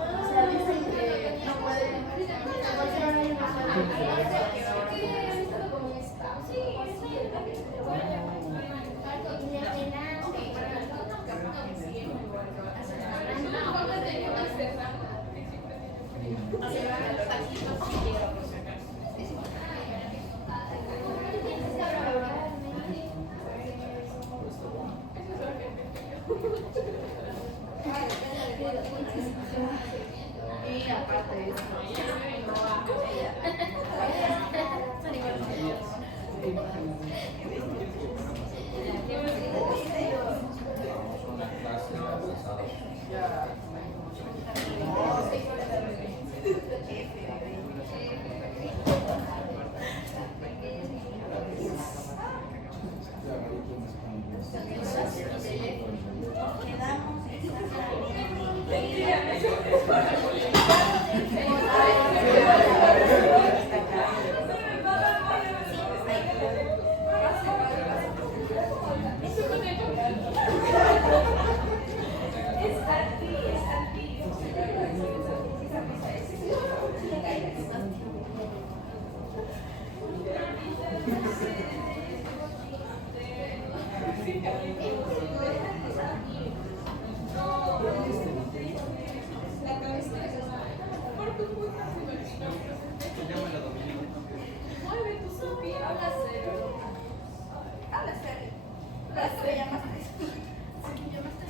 O sea, dicen que no pueden. Y aparte de eso, Una clase avanzada.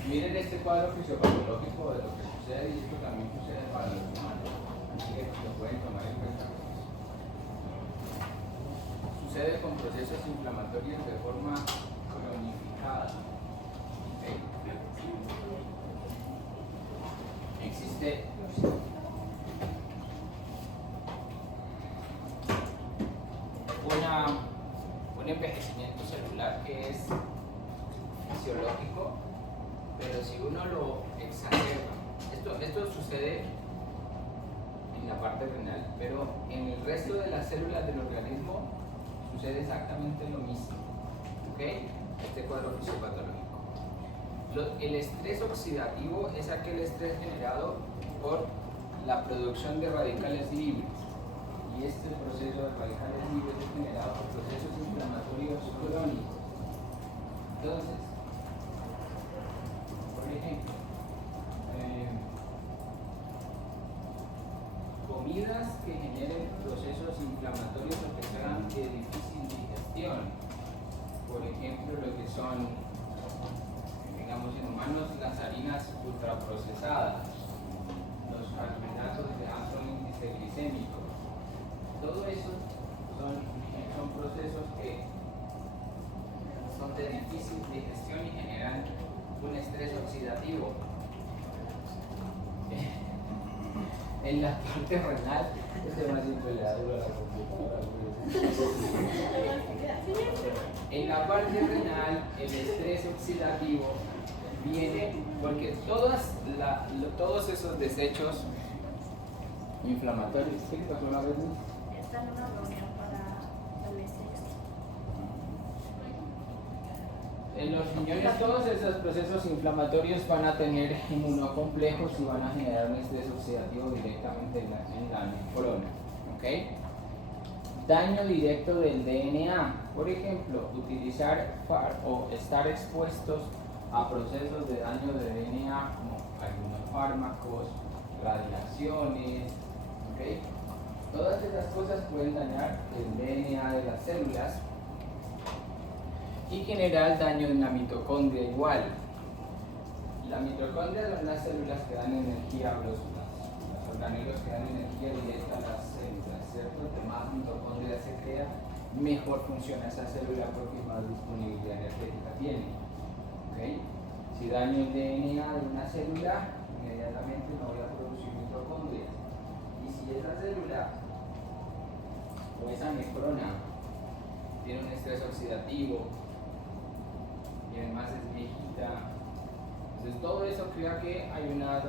Miren este cuadro fisiopatológico de lo que sucede y esto también sucede para los humanos, así que lo pueden tomar en cuenta. Sucede con procesos inflamatorios de forma cronificada. ¿Okay? Existe un envejecimiento celular que es fisiológico, pero si uno lo exacerba, esto sucede en la parte renal, pero en el resto de las células del organismo sucede exactamente lo mismo. ¿Ok? Este cuadro fisiopatológico. El estrés oxidativo es aquel estrés generado por la producción de radicales libres. Y este proceso de radicales libres es generado por procesos inflamatorios crónicos. Entonces, por ejemplo, comidas que generen procesos inflamatorios o que sean de difícil digestión. Por ejemplo, lo que son, digamos en humanos, las harinas ultraprocesadas, los carbohidratos de alto índice glicémico. Todo eso son procesos que son de difícil digestión y generan un estrés oxidativo. En la parte renal, más siempre le da duro a la computadora. En la parte renal, el estrés oxidativo viene porque todos esos desechos inflamatorios, ¿qué pasó una vez? está en una reunión para el sexo. En los riñones todos esos procesos inflamatorios van a tener inmunocomplejos y van a generar un estrés oxidativo directamente en la nefrona. ¿Okay? Daño directo del DNA, por ejemplo, utilizar o estar expuestos a procesos de daño de DNA como algunos fármacos, radiaciones, ¿okay? Todas esas cosas pueden dañar el DNA de las células y generar daño en la mitocondria igual. La mitocondria son las células que dan energía a los organelos que dan energía directa a las células, ¿cierto? Entre más mitocondria se crea, mejor funciona esa célula porque más disponibilidad energética tiene. ¿Okay? Si daño el DNA de una célula, inmediatamente no voy a producir mitocondria. Y si esa célula o esa nefrona tiene un estrés oxidativo y además es viejita, entonces todo eso crea que hay una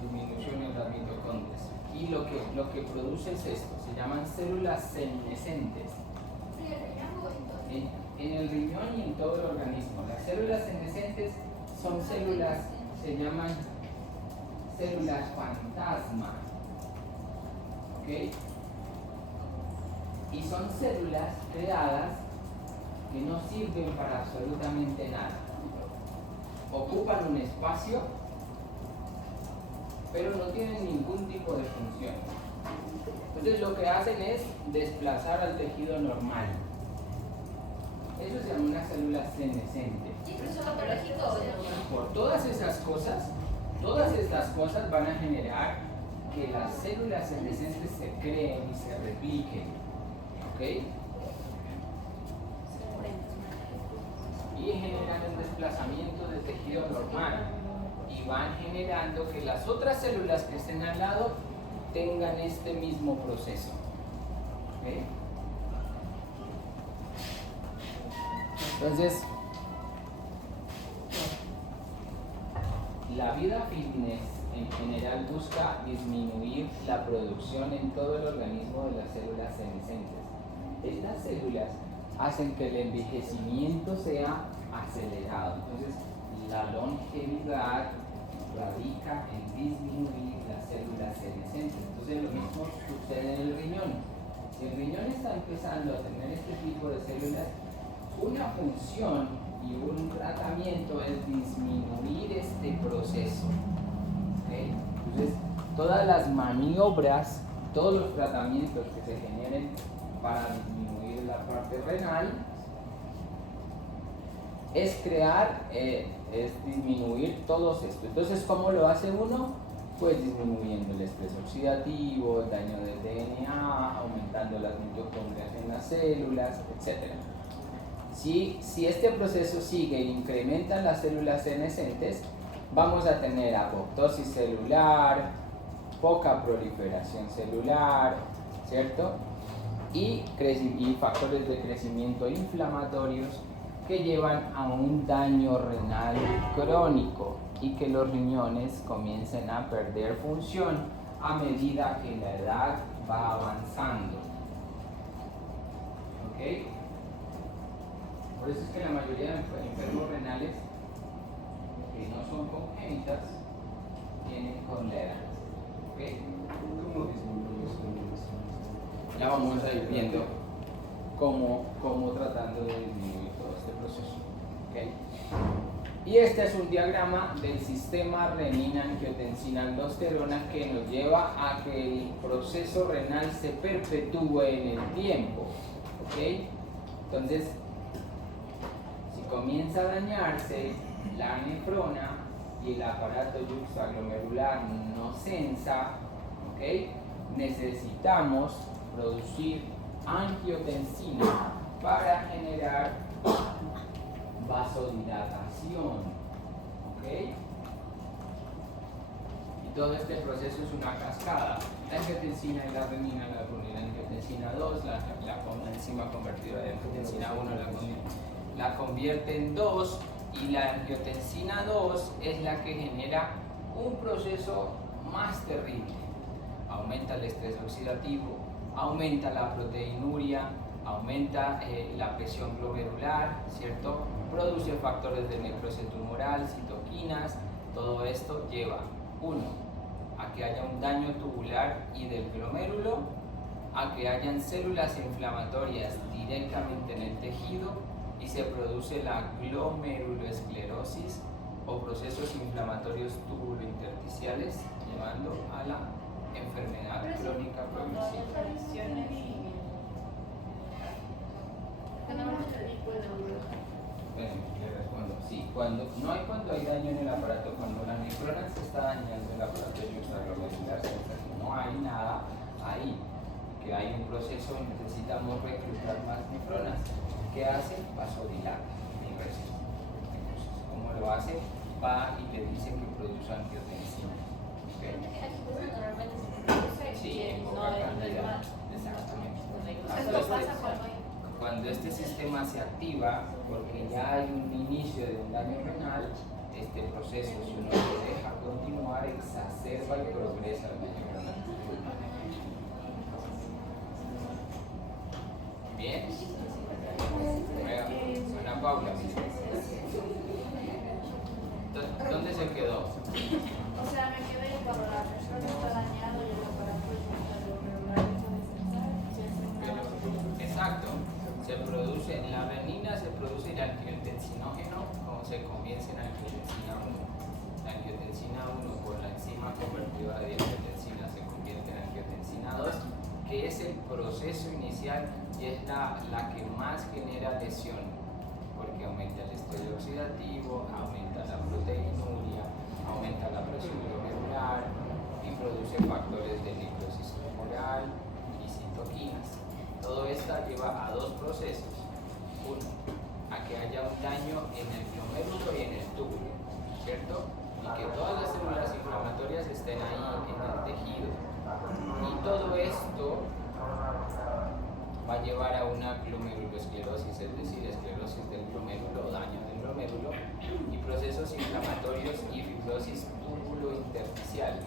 disminución en las mitocondrias. Y lo que produce es esto, se llaman células senescentes. En el riñón y en todo el organismo. Las células senescentes son células se llaman células fantasma, ¿ok? Y son células creadas que no sirven para absolutamente nada. Ocupan un espacio, pero no tienen ningún tipo de función. Entonces lo que hacen es desplazar al tejido normal. Eso se llama una célula senescente. ¿Y pero eso es patológico o no? Por todas estas cosas van a generar que las células senescentes se creen y se repliquen. ¿Ok? Y generan un desplazamiento de tejido normal y van generando que las otras células que estén al lado tengan este mismo proceso. ¿Ok? Entonces, la vida fitness en general busca disminuir la producción en todo el organismo de las células senescentes. Estas células hacen que el envejecimiento sea acelerado. Entonces, la longevidad radica en disminuir las células senescentes. Entonces, lo mismo sucede en el riñón. Si el riñón está empezando a tener este tipo de células, una función y un tratamiento es disminuir este proceso. ¿Okay? Entonces, todas las maniobras, todos los tratamientos que se generen para disminuir la parte renal es disminuir todos estos. Entonces, ¿cómo lo hace uno? Pues disminuyendo el estrés oxidativo, el daño del DNA, aumentando las mitocondrias en las células, etc. Si este proceso sigue e incrementa las células senescentes, vamos a tener apoptosis celular, poca proliferación celular, ¿cierto? Y factores de crecimiento inflamatorios que llevan a un daño renal crónico y que los riñones comiencen a perder función a medida que la edad va avanzando. ¿Ok? Por eso es que la mayoría de enfermos renales que no son congénitas vienen con la edad. ¿Ok? ¿Cómo disminuye eso? Ya vamos a ir viendo cómo tratando de disminuir todo este proceso. ¿Okay? Y este es un diagrama del sistema renina-angiotensina-aldosterona que nos lleva a que el proceso renal se perpetúe en el tiempo. ¿Okay? Entonces, si comienza a dañarse la nefrona y el aparato yuxtaglomerular no sensa, ¿okay? Necesitamos producir angiotensina para generar vasodilatación, ¿ok? Y todo este proceso es una cascada. La angiotensina y la renina, la angiotensina 2, la enzima convertidora de angiotensina 1 la convierte en 2, y la angiotensina 2 es la que genera un proceso más terrible. Aumenta el estrés oxidativo, aumenta la proteinuria, aumenta la presión glomerular, ¿cierto? Produce factores de necrosis tumoral, citoquinas. Todo esto lleva, uno, a que haya un daño tubular y del glomérulo, a que hayan células inflamatorias directamente en el tejido y se produce la glomeruloesclerosis o procesos inflamatorios tubulointersticiales, llevando a la enfermedad crónica progresiva. Bueno, le respondo, sí, cuando hay daño en el aparato, cuando la nefrona se está dañando el aparato yuxtaglomerular, no hay nada ahí, que hay un proceso, necesitamos reclutar más nefronas. ¿Qué hace? Vasodilata, ¿cómo lo hace? Va y le dice que produce angiotensina. ¿Okay? Sí, en poca cantidad. Exactamente. Cuando este sistema se activa, porque ya hay un inicio de un daño renal, este proceso, si uno lo deja continuar, exacerba y progresa el daño renal. Bien. Ana Paula. Entonces, ¿dónde se quedó? O sea, me quedé cuando la persona está dañada y el aparato glomerular Exacto. Se produce, en la renina se produce el angiotensinógeno, como se convierte en angiotensina 1. La angiotensina 1 por la enzima convertidora de angiotensina se convierte en angiotensina 2, que es el proceso inicial y es la que más genera lesión, porque aumenta el estrés oxidativo, aumenta la proteinuria, aumenta la presión glomerular y produce factores de necrosis tumoral y citoquinas. Todo esto lleva a dos procesos. Uno, a que haya un daño en el glomérulo y en el túbulo, ¿cierto? Y que todas las células inflamatorias estén ahí en el tejido. Y todo esto va a llevar a una glomerulosclerosis, es decir, esclerosis del glomérulo o daño del glomérulo, y procesos inflamatorios y fibrosis túbulo-intersticial.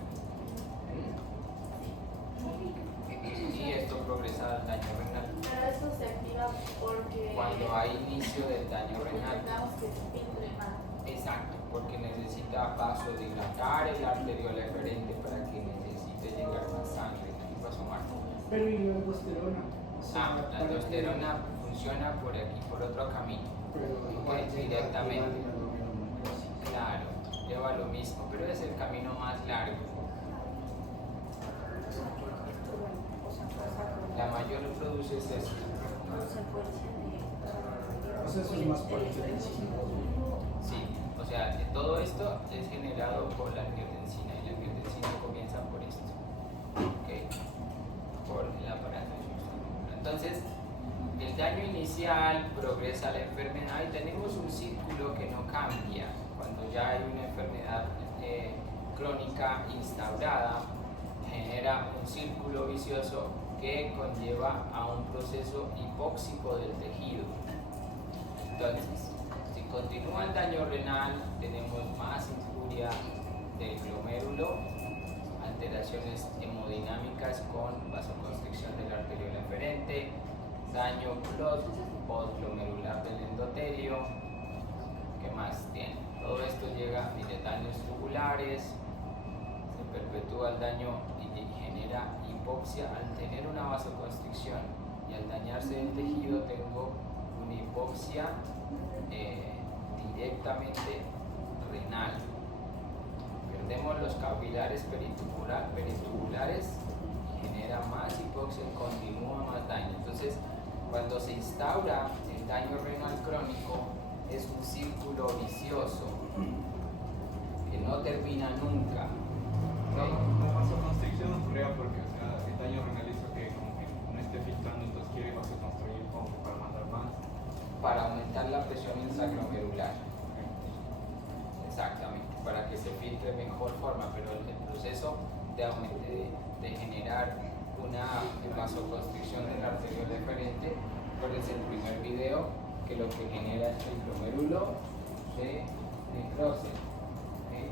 Y esto progresa al daño renal. Pero esto se activa porque Cuando hay inicio del daño renal. necesitamos que se filtre más. Exacto, porque necesita vasodilatar el arteriol eferente para que necesite llegar más sangre. ¿Qué pasó, Marco? Pero ¿y la aldosterona? La aldosterona funciona por aquí, por otro camino. Pero Directamente. Claro, lleva lo mismo, pero es el camino más largo. La mayor produce es esto. Eso es más por el tejido. Sí, o sea, todo esto es generado por la angiotensina y la angiotensina comienza por esto, ¿ok? Por el aparato de sustancia. Entonces, el daño inicial progresa a la enfermedad y tenemos un círculo que no cambia. Cuando ya hay una enfermedad crónica instaurada, genera un círculo vicioso que conlleva a un proceso hipóxico del tejido. Entonces, si continúa el daño renal, tenemos más injuria del glomérulo, alteraciones hemodinámicas con vasoconstricción del arteriol eferente, daño postglomerular del endotelio. ¿Qué más tiene? Todo esto llega, mire, daños tubulares, se perpetúa el daño y genera hipoxia al tener una vasoconstricción, y al dañarse el tejido tengo una hipoxia directamente renal. Perdemos los capilares peritubulares, genera más hipoxia y continúa más daño. Entonces, cuando se instaura el daño renal crónico, es un círculo vicioso que no termina nunca. ¿Okay? La vasoconstricción ocurre porque el daño renal hizo que como que no esté filtrando, entonces quiere vasoconstruir como para mandar más. Para aumentar la presión intraglomerular. Exactamente, para que se filtre de mejor forma, pero el proceso de generar una vasoconstricción del arteriol deferente, pues es el primer video que lo que genera es el glomérulo de necrosis. ¿Okay?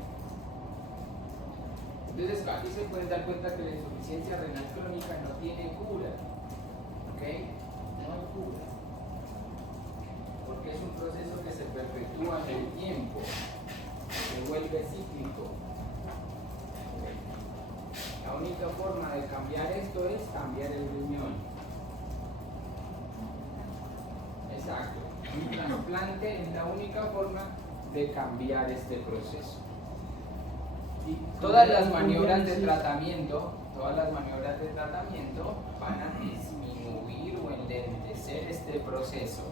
Entonces aquí se pueden dar cuenta que la insuficiencia renal crónica no tiene cura. ¿Okay? No hay cura. Porque es un proceso que se perpetúa en el tiempo, se vuelve cíclico. La única forma de cambiar esto es cambiar el riñón. Exacto. Un trasplante es la única forma de cambiar este proceso. Y todas las maniobras de tratamiento van a disminuir o enlentecer este proceso.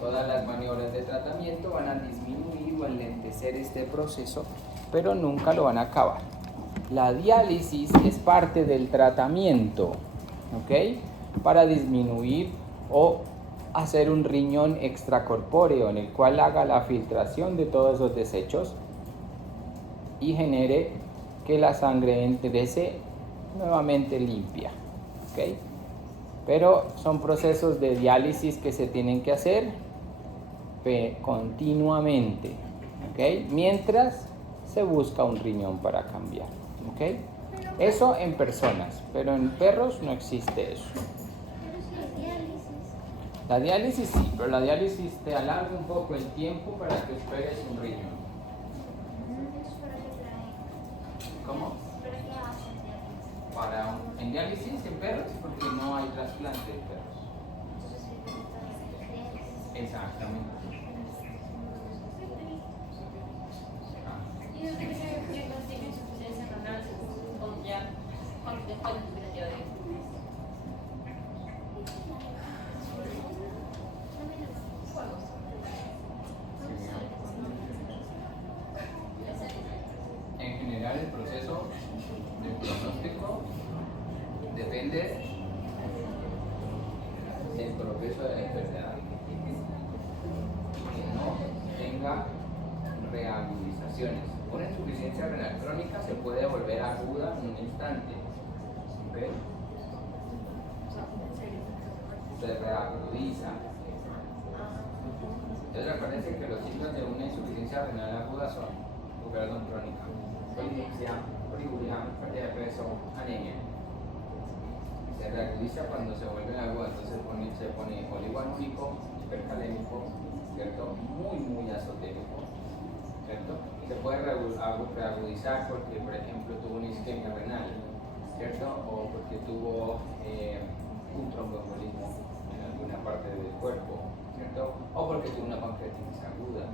Todas las maniobras de tratamiento van a disminuir o enlentecer este proceso, pero nunca lo van a acabar. La diálisis es parte del tratamiento, ¿ok? Para disminuir o hacer un riñón extracorpóreo en el cual haga la filtración de todos esos desechos y genere que la sangre ingrese nuevamente limpia, ¿ok? Pero son procesos de diálisis que se tienen que hacer continuamente, ¿ok? Mientras se busca un riñón para cambiar, ¿ok? Eso en personas, pero en perros no existe eso. La diálisis sí, pero la diálisis te alarga un poco el tiempo para que esperes un riñón. ¿Cómo? En diálisis en perros, porque no hay trasplante de perros. Exactamente. Y desde que se diagnostica insuficiencia renal, o ya cuando después de la diabetes. En general, el proceso del pronóstico depende del progreso de la enfermedad. Que no tenga reagudizaciones. Una insuficiencia renal crónica se puede volver aguda en un instante. ¿Okay? Se reagudiza. Entonces recuerden que los signos de una insuficiencia renal aguda son, crónica, poliguria, pérdida de peso, anemia. Se reagudiza cuando se vuelve aguda, entonces se pone oligoanúrico, hipercalémico, ¿cierto? Muy azotémico, ¿cierto? Se puede reagudizar porque, por ejemplo, tuvo una isquemia renal, ¿cierto? O porque tuvo un tromboembolismo en alguna parte del cuerpo, ¿cierto? O porque tuvo una pancreatitis aguda.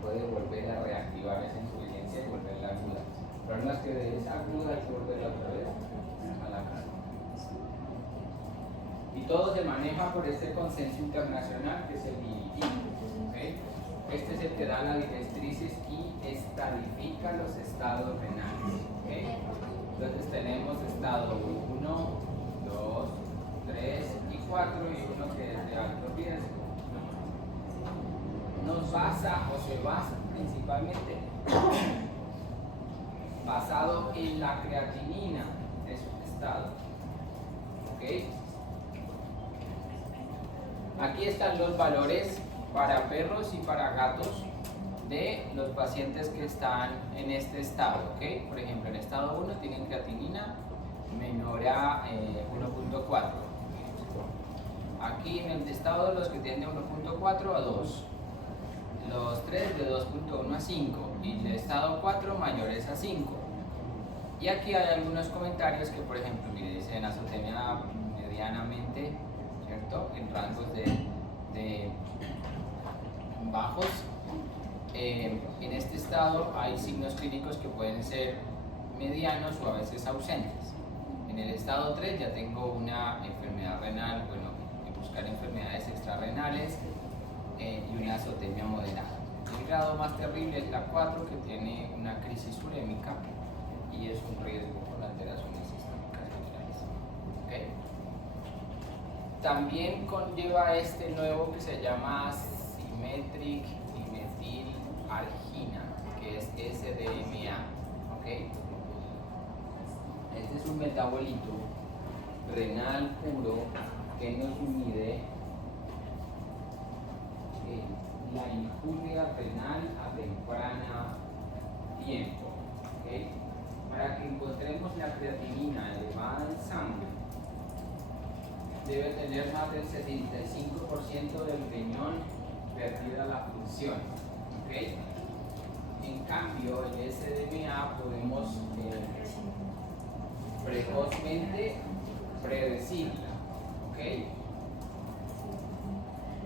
Puede volver a reactivar esa insuficiencia y volverla aguda. Pero no es que de esa aguda hay que volverla otra vez a la calma. Y todo se maneja por este consenso internacional que es el IIT. ¿Okay? Este es el que da la directrices y estadifica los estados renales. ¿Okay? Entonces tenemos estado 1, 2, 3 y 4 y uno que es de alto riesgo. Nos basa o se basa principalmente basado en la creatinina de su estado. ¿Okay? Aquí están los valores para perros y para gatos de los pacientes que están en este estado. ¿Okay? Por ejemplo, en estado 1 tienen creatinina menor a 1.4. Aquí en el estado de los que tienen de 1.4 a 2. Los 3 de 2.1 a 5 y el estado 4 mayores a 5. Y aquí hay algunos comentarios que, por ejemplo, mire, dicen azotemia medianamente, ¿cierto? En rangos de bajos. En este estado hay signos clínicos que pueden ser medianos o a veces ausentes. En el estado 3 ya tengo una enfermedad renal, bueno, hay que buscar enfermedades extrarrenales y una azotemia moderada. El grado más terrible es la 4, que tiene una crisis urémica y es un riesgo por alteraciones sistémicas generales. ¿Okay? También conlleva este nuevo que se llama Symmetric dimetilargina, que es SDMA. ¿Okay? Este es un metabolito renal puro que nos mide la injuria renal a temprana tiempo. ¿Okay? Para que encontremos la creatinina elevada en sangre, debe tener más del 75% del riñón perdida la función. ¿Okay? En cambio, el SDMA podemos precozmente predecirla. ¿Okay?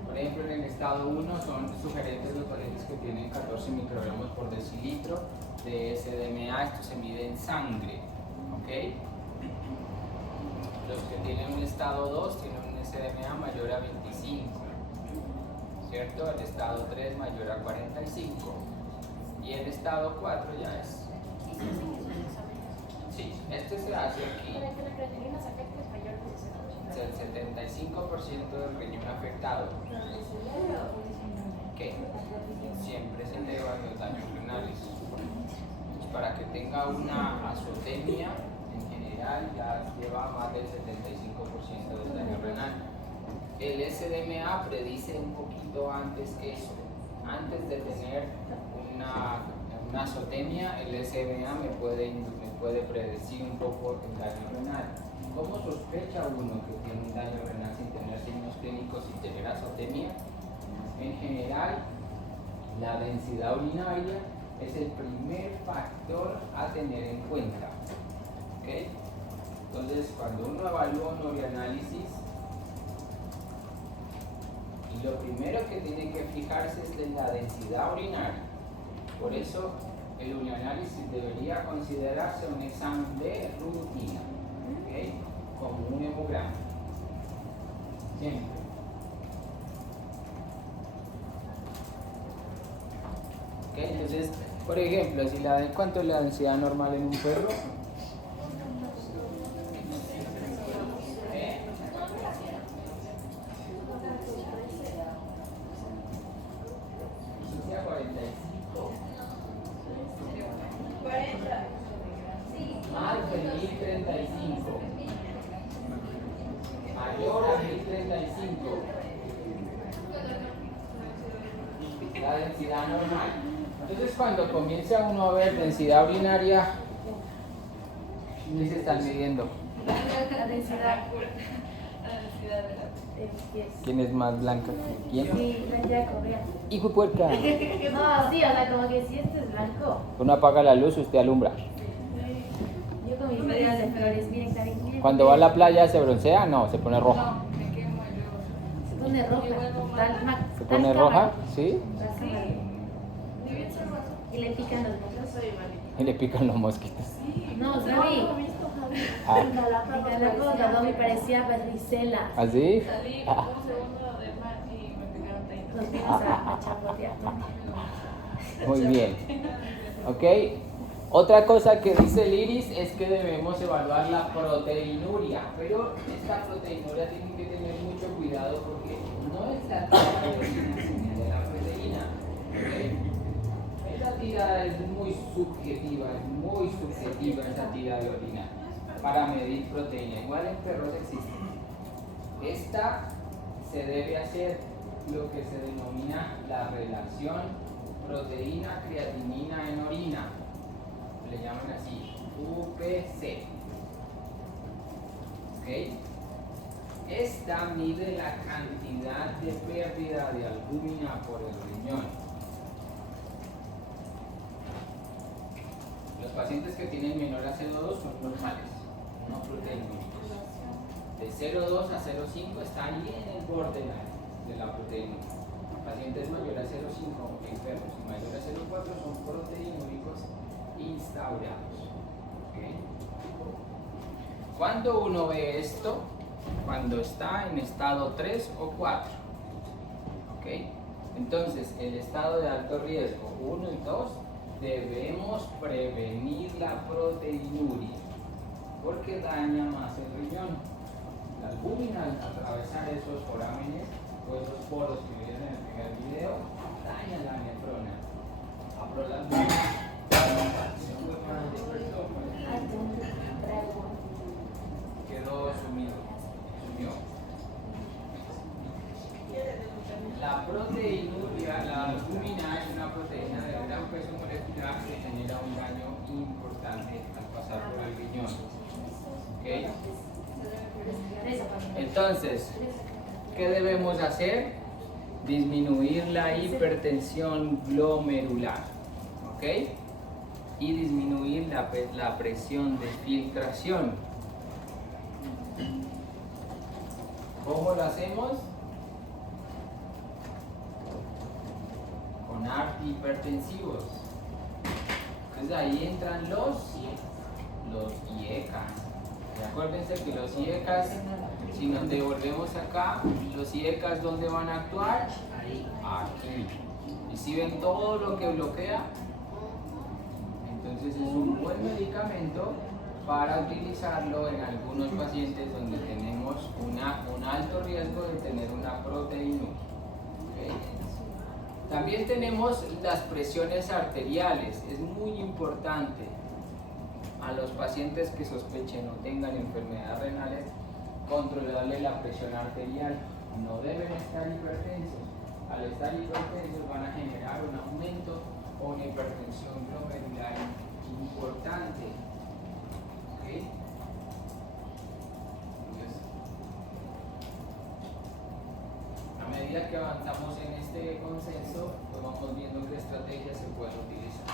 Por ejemplo, en el estado 1 son sugerentes los pacientes que tienen 14 microgramos por decilitro de SDMA. Esto se mide en sangre. ¿Okay? Los que tienen un estado 2 tienen un SDMA mayor a 25, ¿cierto? El estado 3 mayor a 45 y el estado 4 ya es. Sí, este se hace aquí. Para que la creatinina se afecte es mayor que el 60%. El 75% del riñón afectado. ¿Qué? Siempre se eleva los daños renales. Para que tenga una azotemia, en general ya lleva más del 75% del daño renal. El SDMA predice un poquito antes que eso. Antes de tener una azotemia, el SDMA me puede predecir un poco el daño renal. ¿Cómo sospecha uno que tiene un daño renal sin tener signos glicosiderasotemias. En general, la densidad urinaria es el primer factor a tener en cuenta. ¿Okay? Entonces, cuando uno evalúa un urianálisis, lo primero que tiene que fijarse es en la densidad urinaria. Por eso, el urianálisis debería considerarse un examen de rutina, ¿okay? Como un hemograma. Siempre. ¿Okay? Entonces, por ejemplo, ¿cuánto es la densidad normal en un perro? Más de 1035. Mayor a 1035. La densidad normal. Entonces, cuando comienza uno a ver densidad urinaria, ¿qué se están midiendo? La densidad. ¿Quién es más blanca que quién? Sí, la ya correa. Hijo de puerca. No, sí, o sea, como que si este es blanco. Uno apaga la luz, usted alumbra. Yo con mis medias de flores, miren, Karin, miren. Cuando va a la playa, ¿se broncea? No, se pone roja. No, me quemo yo. Se pone roja. ¿Se pone roja? ¿Sí? Y le pican los mosquitos. Y le pican los mosquitos. No, Gaby. Ah. En Galápagos, la Gaby parecía varicela. ¿Así? Salí un segundo del mar y me picaron 30. Nos vimos a chapotear. Muy bien. ¿Ok? Otra cosa que dice el iris es que debemos evaluar la proteinuria. Pero esta proteinuria tiene que tener mucho cuidado porque no es la tira de orina, sino de la proteína. ¿Ok? Esa tira es muy subjetiva esa tira de orina para medir proteína. Igual en perros existe. Esta se debe hacer lo que se denomina la relación proteína-creatinina en orina. Le llaman así, UPC. ¿Ok? Esta mide la cantidad de pérdida de albúmina por el riñón. Los pacientes que tienen menor a 0,2 son normales, no proteinúricos. De 0,2 a 0,5 está ahí en el borderline de la proteinúrica. Pacientes mayores a 0,5 enfermos y mayores a 0,4 son proteinúricos instaurados. ¿Okay? ¿Cuándo uno ve esto? Cuando está en estado 3 o 4. ¿Okay? Entonces, el estado de alto riesgo 1 y 2 debemos prevenir la proteinuria porque daña más el riñón. La albúmina, al atravesar esos forámenes o esos poros que vieron en el primer video, daña la nefrona. Abro las manos. Quedó sumió. La proteinuria, la albúmina es una proteína de gran peso molecular que genera un daño importante al pasar por el riñón. ¿Okay? Entonces, ¿qué debemos hacer? Disminuir la hipertensión glomerular, ¿ok? Y disminuir la presión de filtración. ¿Cómo lo hacemos? Con antihipertensivos. Entonces ahí entran los IECAS. Acuérdense que los IECAS, si nos devolvemos acá, los IECAS ¿dónde van a actuar? Aquí. Y si ven todo lo que bloquea, entonces es un buen medicamento para utilizarlo en algunos pacientes donde tenemos un alto riesgo de tener una proteinuria. ¿Okay? También tenemos las presiones arteriales, es muy importante a los pacientes que sospechen o tengan enfermedades renales controlarle la presión arterial. No deben estar hipertensos. Al estar hipertensos van a generar un aumento o una hipertensión glomerular importante. ¿Okay? medida que avanzamos en este consenso, pues vamos viendo qué estrategias se pueden utilizar.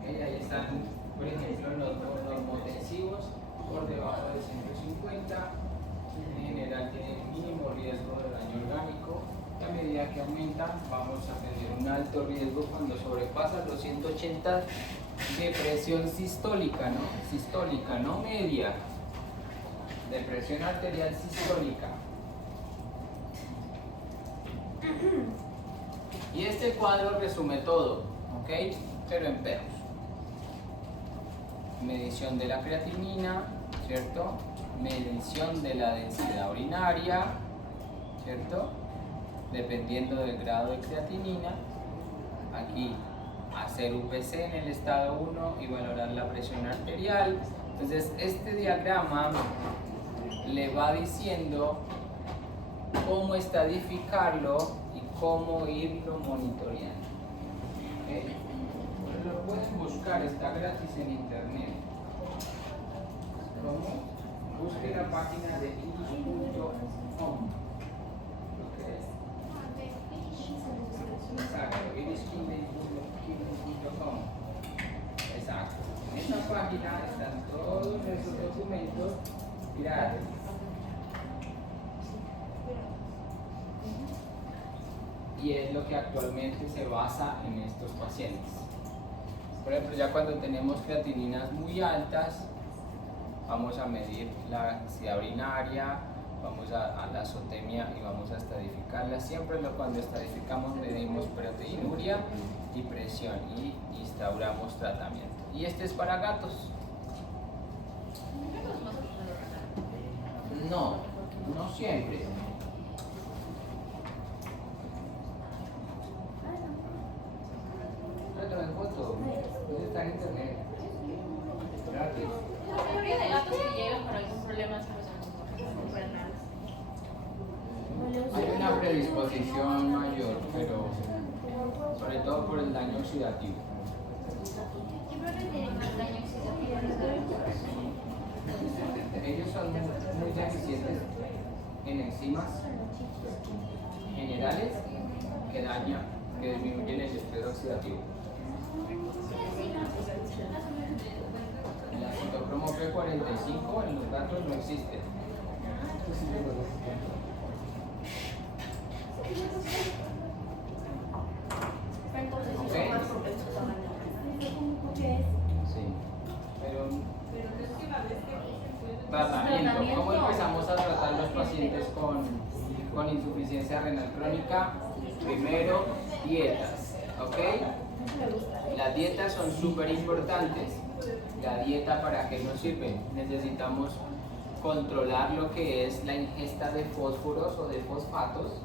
¿Okay? Ahí están, por ejemplo, los normotensivos por debajo de 150. En general tienen mínimo riesgo de daño orgánico. A medida que aumentan, vamos a tener un alto riesgo cuando sobrepasan los 180 de presión sistólica, ¿no? Sistólica, no media. De presión arterial sistólica. Y este cuadro resume todo, ¿ok? Pero en perros. Medición de la creatinina, ¿cierto? Medición de la densidad urinaria, ¿cierto? Dependiendo del grado de creatinina. Aquí hacer UPC en el estado 1 y valorar la presión arterial. Entonces este diagrama le va diciendo cómo estadificarlo y cómo irlo monitoreando. ¿Okay? Pues lo pueden buscar, está gratis en internet. ¿Cómo? Busque la página de iris.com. Exacto, iriskindle.com. Exacto. En esa página están todos esos documentos. Mirad. Y es lo que actualmente se basa en estos pacientes. Por ejemplo, ya cuando tenemos creatininas muy altas, vamos a medir la densidad urinaria, vamos a la azotemia y vamos a estadificarla. Siempre cuando estadificamos medimos proteinuria y presión y instauramos tratamiento. Y este es para gatos. No, no siempre. Otra foto, está en internet. Gratis. La mayoría de gatos que llegan con algún problema se pasan con Hay una predisposición mayor, pero sobre todo por el daño oxidativo. ¿Qué problema tiene más daño oxidativo? Ellos son muy deficientes en enzimas generales que dañan, que disminuyen el estrés oxidativo. La citocromo P45 en los gatos no existe. ¿Ok? Sí. Pero tratamiento. ¿Cómo empezamos a tratar los pacientes con insuficiencia renal crónica? Primero, dietas. ¿Ok? Las dietas son súper importantes. La dieta, ¿para qué nos sirve? Necesitamos controlar lo que es la ingesta de fósforos o de fosfatos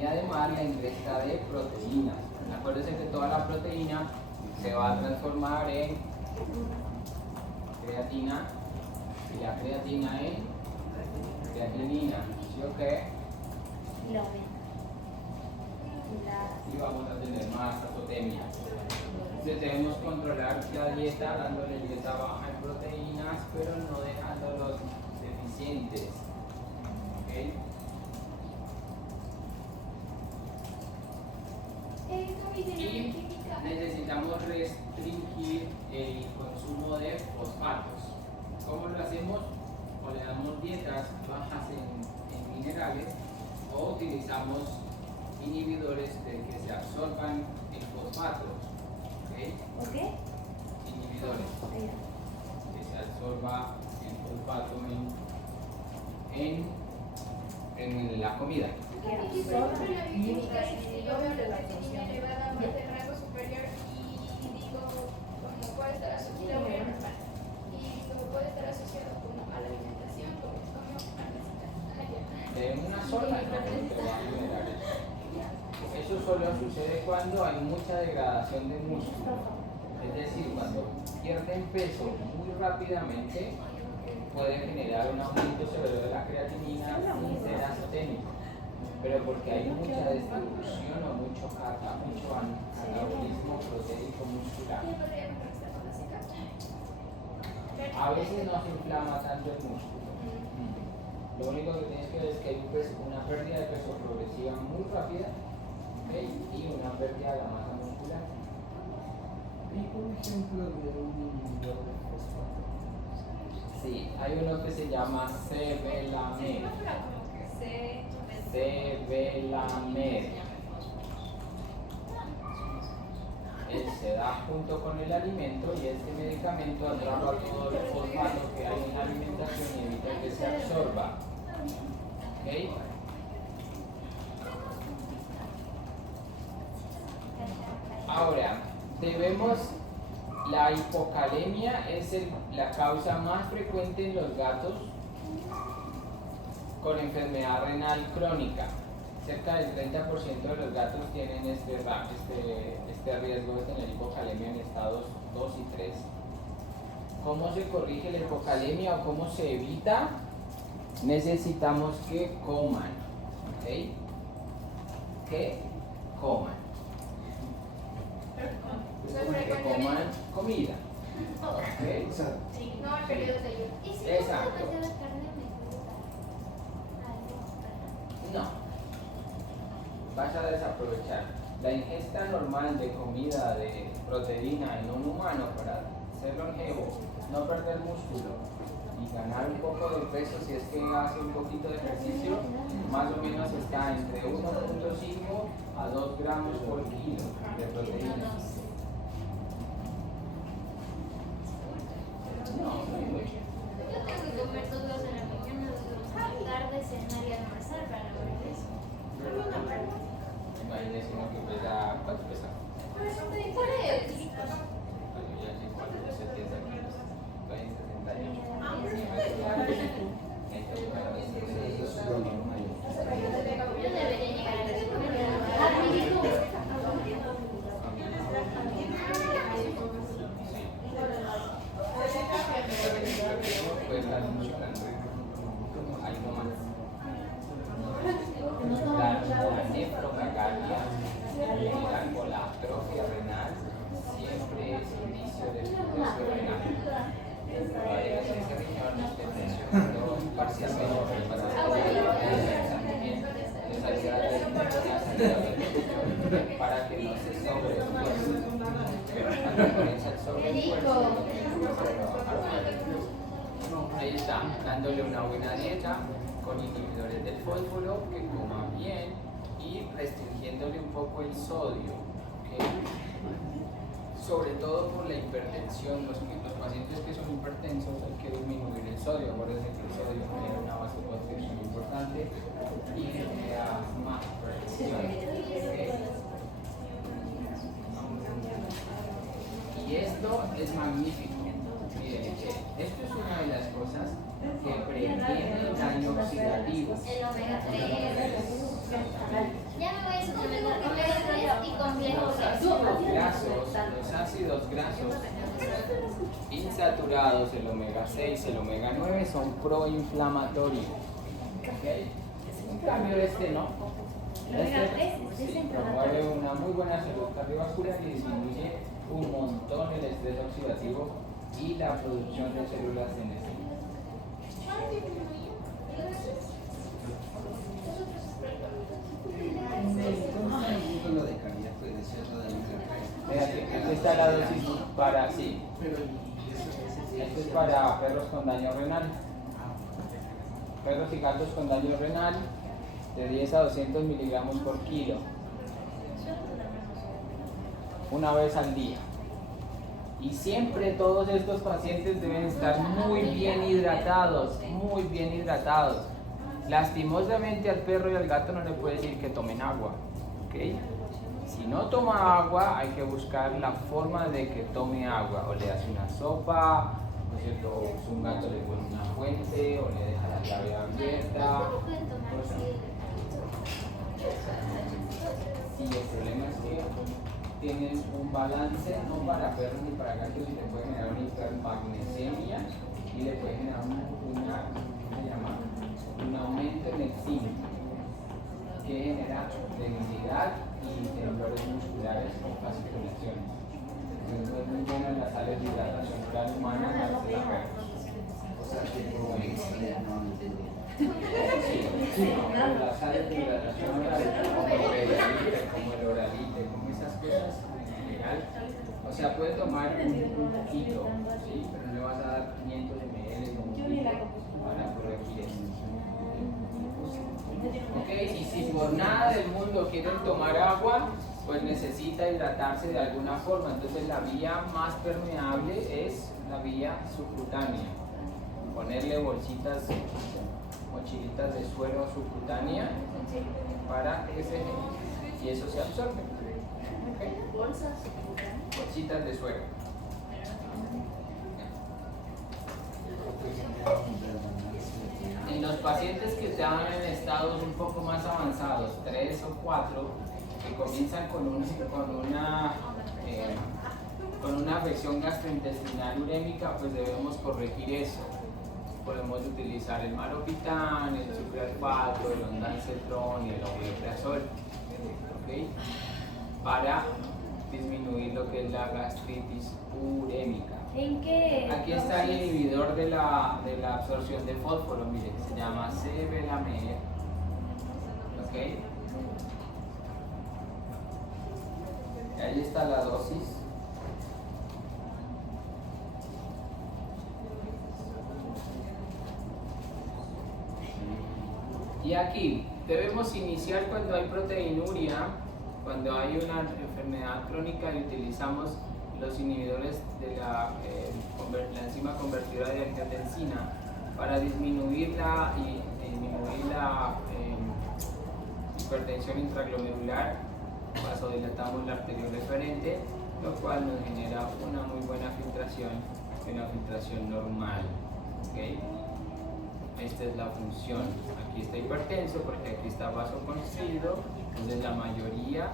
y además la ingesta de proteínas. Acuérdense que toda la proteína se va a transformar en creatina y la creatina en creatinina. ¿Sí o qué? Y vamos a tener más azotemia. Entonces debemos controlar la dieta dándole dieta baja en proteínas, pero no dejándolos deficientes. ¿Okay? Y necesitamos restringir el consumo de fosfatos. ¿Cómo lo hacemos? O le damos dietas bajas en minerales o utilizamos inhibidores de que se absorban el fosfato. ¿Okay? Inhibidores. Que se absorba el fosfato en la comida. Por ejemplo, la bioquímica, si yo veo la creatinina elevada más del rango superior y digo, bueno, puede estar asociado puede estar asociado como a la alimentación, como De una sola no te va a generar eso. Eso solo sucede cuando hay mucha degradación de músculo. Es decir, cuando pierden peso muy rápidamente, puede generar un aumento severo de la creatinina sin ser azotémico. Pero porque hay mucha destrucción o mucho anabolismo proteico muscular. A veces no se inflama tanto el músculo. Lo único que tienes que ver es que hay una pérdida de peso progresiva muy rápida, ¿okay? Y una pérdida de la masa muscular. Y un ejemplo de un inhibidor de fosfato. Sí, hay uno que se llama Sevelamer. Sevelamer. Él se da junto con el alimento y este medicamento atrapa todo el fosfato que hay en la alimentación y evita que se absorba. ¿Okay? Ahora, la hipocalemia es la causa más frecuente en los gatos con enfermedad renal crónica. Cerca del 30% de los gatos tienen este riesgo de tener hipocalemia en estados 2 y 3. ¿Cómo se corrige la hipocalemia o cómo se evita? Necesitamos que coman, ¿ok? Que coman. Que coman comida. ¿Ok? O sea, No, el periodo de ayuno. ¿Y si Exacto. no se demasiada carne me gusta? No. Vas a desaprovechar. La ingesta normal de comida, de proteína en un humano para ser longevo, no perder músculo y ganar un poco de peso si es que hace un poquito de ejercicio, más o menos está entre 1.5 a 2 gramos por kilo de proteína. No, muy mucho. Yo tengo que comer 2 huevos en la mañana, 2 huevos en la tarde, cenar y almorzar para lograr eso. Imagínese uno que pesa, ¿cuánto pesa? Por eso. Bueno, ya sé cuánto, 70 kilos, 60 años. Yo debería llegar a las 9. Puede estar funcionando. Ahí nomás. La nefromegalia, con la atrofia renal, siempre es indicio de fluctuación renal. Probablemente ese riñón esté funcionando parcialmente para para que no se sobreesfuerce. Cuando comienza el sobreesfuerzo, ahí está, dándole una buena dieta con inhibidores del fósforo, que coma bien y restringiéndole un poco el sodio, ¿okay? Sobre todo por la hipertensión. Los pacientes que son hipertensos hay que disminuir el sodio. Acuérdense que el sodio genera una vasoconstricción importante y genera más presión. ¿Okay? Y esto es magnífico. Miren, esto es una de las cosas que previene el daño oxidativo. El omega 3. Ya me voy a suplementar omega 3 y complejo Los ácidos grasos insaturados, el omega 6, el omega 9, son proinflamatorios. ¿Okay? En cambio este no. Sí, promueve una muy buena salud cardiovascular y disminuye un montón el estrés oxidativo y la producción de células senescentes. lo de calidad puede ser lo de Aquí está la dosis para, sí, pero esto es para perros con daño renal. Perros y gatos con daño renal de 10 a 200 miligramos por kilo. Una vez al día. Y siempre todos estos pacientes deben estar muy bien hidratados, muy bien hidratados. Lastimosamente al perro y al gato no le puede decir que tomen agua, ¿ok? Si no toma agua, hay que buscar la forma de que tome agua. O le hace una sopa, ¿no es cierto? O si un gato le pone una fuente, o le deja la llave abierta. Sí, el problema es que tienen un balance, no para perros ni para gatos, y le puede generar una hipermagnesemia y le puede generar un aumento en el zinc, que genera debilidad y temblores musculares con fasciculaciones. Entonces no es muy bueno en las sales de hidratación oral humana para los perros. o sea, tipo extra, no. Sí, las sales de hidratación oral como poquito, ¿sí? Pero no le vas a dar 500 ml o un litro para corregir eso. Ok, y si por nada del mundo quieren tomar agua, pues necesita hidratarse de alguna forma. Entonces la vía más permeable es la vía subcutánea. Ponerle bolsitas, mochilitas de suero subcutánea para que se y eso se absorbe. ¿Okay? Bolsitas de suero. En los pacientes que estaban en estados un poco más avanzados, 3 o 4, que comienzan con una afección gastrointestinal urémica, pues debemos corregir eso. Podemos utilizar el maropitán, el sucralfato, el ondansetron y el omeprazol, ¿okay? Para disminuir lo que es la gastritis urémica. ¿En qué? Aquí está el inhibidor de la absorción de fósforo, miren, se llama sevelamer, ¿ok? Y ahí está la dosis. Y aquí debemos iniciar cuando hay proteinuria, cuando hay una enfermedad crónica y utilizamos los inhibidores de la enzima convertidora de angiotensina para disminuir la hipertensión intraglomerular, vasodilatamos la arteriol referente, lo cual nos genera una muy buena filtración, una filtración normal. ¿Okay? Esta es la función. Aquí está hipertenso porque aquí está vasoconstrido, entonces la mayoría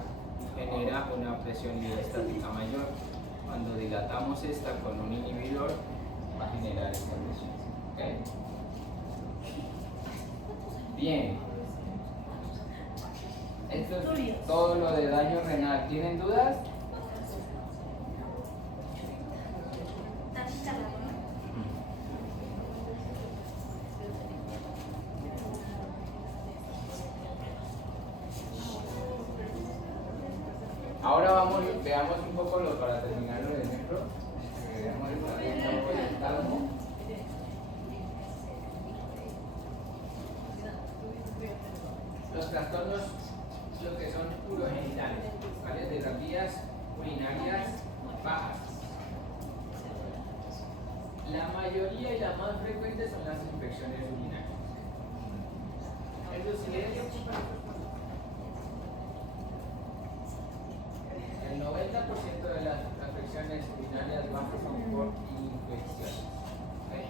genera una presión hidrostática mayor. Cuando dilatamos esta con un inhibidor, va a generar esta presión. ¿Okay? Bien. Esto es todo lo de daño renal. ¿Tienen dudas? Ahora veamos un poco para terminar lo de nefro. Veamos el tratamiento del talmo. Los trastornos, lo que son urogenitales, ¿vale? De las vías urinarias bajas. La mayoría y las más frecuentes son las infecciones urinarias. Eso sí es. El 90% de las afecciones urinarias bajas son por infecciones. ¿Okay?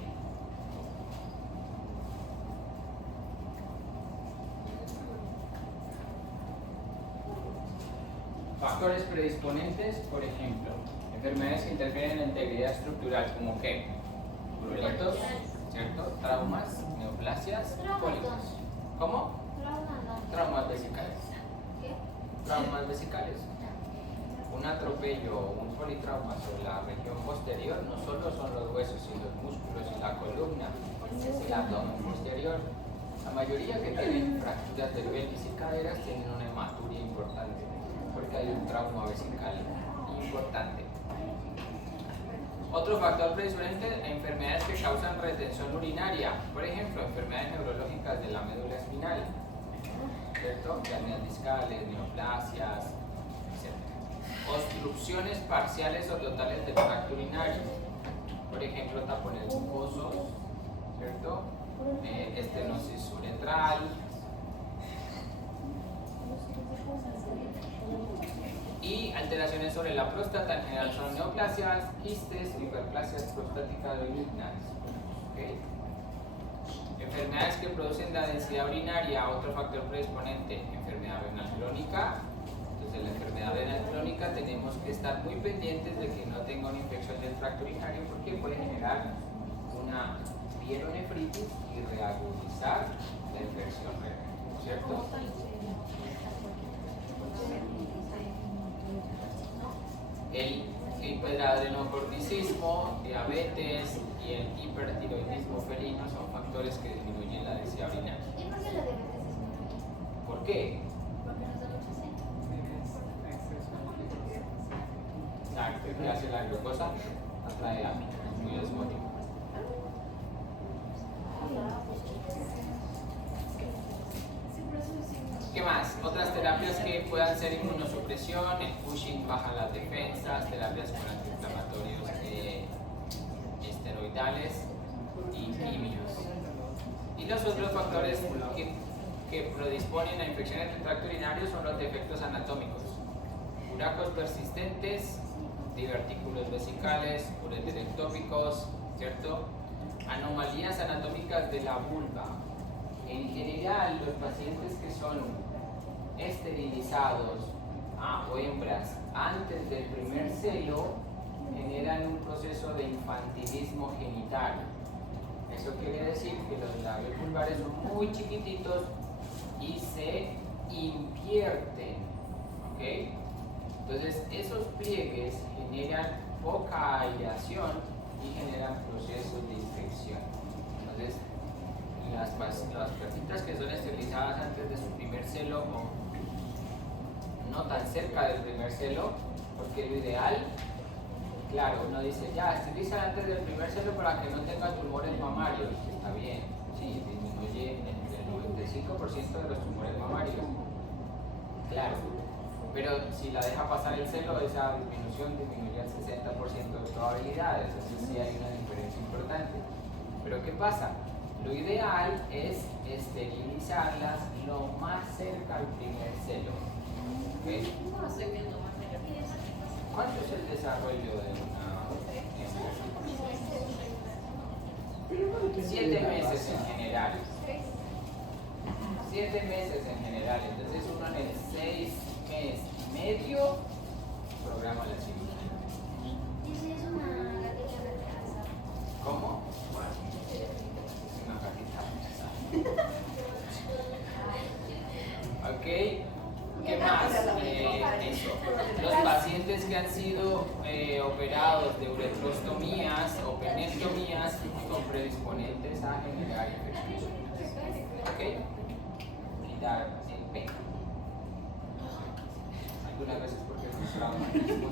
Factores predisponentes, por ejemplo, enfermedades que interfieren en la integridad estructural, como que pruritos, ¿cierto? Traumas, neoplasias, pólipos. ¿Cómo? Traumas vesicales. ¿Qué? Traumas vesicales. Un atropello o un politrauma sobre la región posterior no solo son los huesos y los músculos y la columna, es el abdomen posterior. La mayoría que tienen fracturas de pelvis y caderas tienen una hematuria importante, porque hay un trauma vesical importante. Otro factor predisponente, enfermedades que causan retención urinaria, por ejemplo, enfermedades neurológicas de la médula espinal, ¿cierto? Hernias discales, neoplasias, etc. Obstrucciones parciales o totales del tracto urinario, por ejemplo, tapones mucosos, ¿cierto? Estenosis uretral. Y alteraciones sobre la próstata, en general son neoplasias, quistes, hiperplasias prostáticas benignas. ¿Okay? Enfermedades que producen la densidad urinaria, otro factor predisponente, enfermedad renal crónica. Entonces, la enfermedad renal crónica tenemos que estar muy pendientes de que no tenga una infección del tracto urinario, porque puede generar una pielonefritis y reagudizar la infección renal, ¿cierto? El hiperadrenocorticismo, diabetes y el hipertiroidismo felino son factores que disminuyen la densidad urinaria. ¿Y por qué la diabetes es muy? ¿Por qué? Porque nos da mucha sed. Exacto, ¿qué hace la glucosa? atrae ámina, es muy osmótico. ¿Qué más? Otras terapias que puedan ser inmunosupresión, el Cushing baja las defensas, terapias con antiinflamatorios esteroidales y químicos. Y los otros factores que predisponen a infecciones del tracto urinario son los defectos anatómicos, buracos persistentes, divertículos vesicales, ureterectópicos, ¿cierto? Anomalías anatómicas de la vulva. En general, los pacientes que son esterilizados o hembras antes del primer celo generan un proceso de infantilismo genital. Eso quiere decir que los labios vulvares son muy chiquititos y se invierten, ¿ok? Entonces, esos pliegues generan poca aireación y generan procesos de infección. Entonces, las patitas que son esterilizadas antes de su primer celo o no tan cerca del primer celo, porque lo ideal, claro, uno dice ya, esteriliza antes del primer celo para que no tenga tumores mamarios. Está bien, sí, disminuye el 95% de los tumores mamarios. Claro, pero si la deja pasar el celo, esa disminución disminuye el 60% de probabilidades, entonces sí hay una diferencia importante. Pero ¿qué pasa? Lo ideal es esterilizarlas lo más cerca al primer celo. ¿Okay? ¿Cuánto es el desarrollo de una? 7 meses en general. 7 meses en general. Entonces uno en el 6 mes y medio programa la cirugía. ¿Y si es una gatilla retrasada? ¿Cómo? Es una gatita retrasada. ¿Ok? ¿Qué más? Eso. Los pacientes que han sido operados de uretrostomías o penectomías son predisponentes a generar infecciones. ¿Ok? Quitar el pene. Algunas veces porque es un traumatismo,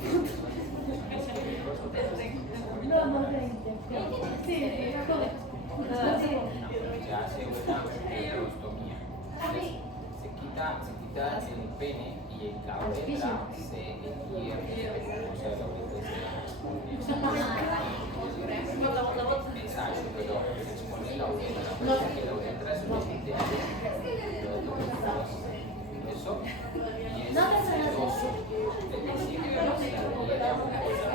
se hace una uretrostomía. Se quita el pene y la uretra se hierve, o sea, la uretra se exacto, pero se expone la uretra, porque la uretra es un epitelio, eso, y es sedoso, es decir, que no se adhiere a mucosa,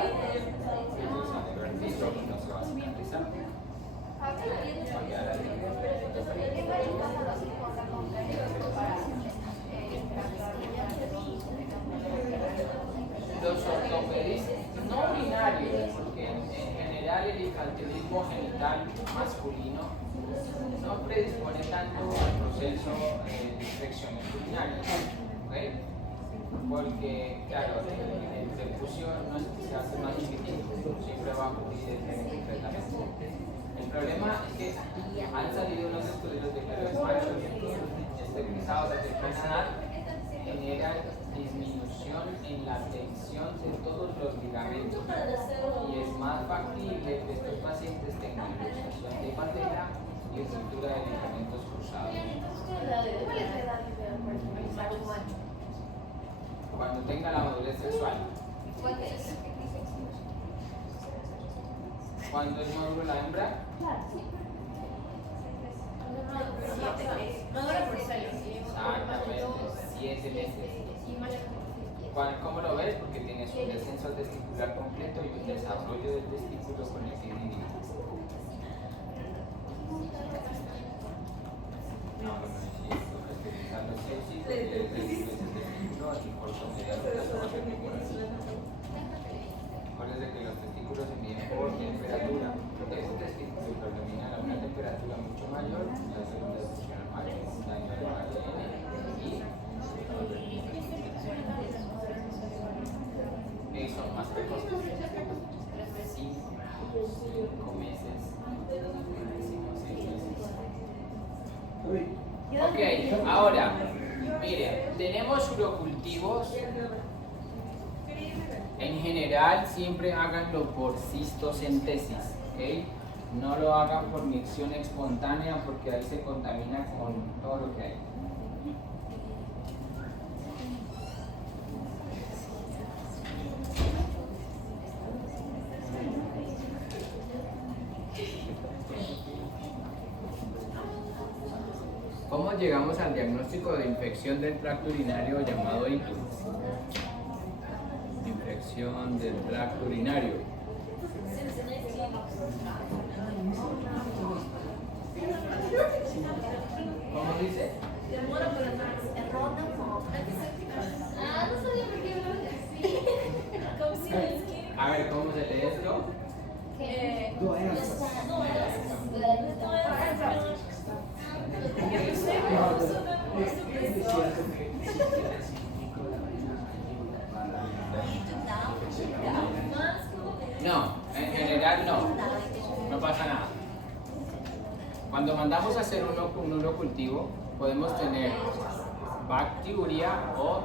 entonces al vertirlo no se va a cicatrizar. Los ortopedistas no urinarios, porque en general el infantilismo genital masculino no predispone tanto al proceso de infecciones urinarias, ¿okay? Porque, claro, el prepucio no es que se hace más chiquitito, siempre va a cubrir el pene completamente. El problema es que han salido unos estudios de que los machos esterilizados a temprana edad generan disminución en la tensión de todos los ligamentos y es más factible que estos pacientes tengan luxación de patela y ruptura de ligamentos cruzados. Cuando tenga la madurez sexual. ¿Cuándo es maduro la hembra? Exactamente, 7 meses. ¿Cómo lo ves? Porque tienes un descenso testicular completo y un desarrollo del testículo con el epidídimo. No, sí, utilizando sepsis, el testículo y corto mediano acuérdense que los testículos se miden por temperatura. Ese testículo predomina a una temperatura mucho mayor, las células funcionan mal, daño al ADN y son más precoces. 5 meses, 6 meses. Ok, ahora, mire, tenemos urocultivos En general, siempre háganlo por cistocentesis, ¿ok? No lo hagan por micción espontánea porque ahí se contamina con todo lo que hay. ¿Cómo llegamos al diagnóstico de infección del tracto urinario llamado ITU? Infección del tracto urinario. ¿Cómo dice? Ah, no sabía por qué hablaba así. A ver, ¿cómo se lee esto? No, en general no. No pasa nada. Cuando mandamos a hacer un urocultivo, podemos tener bacteria o,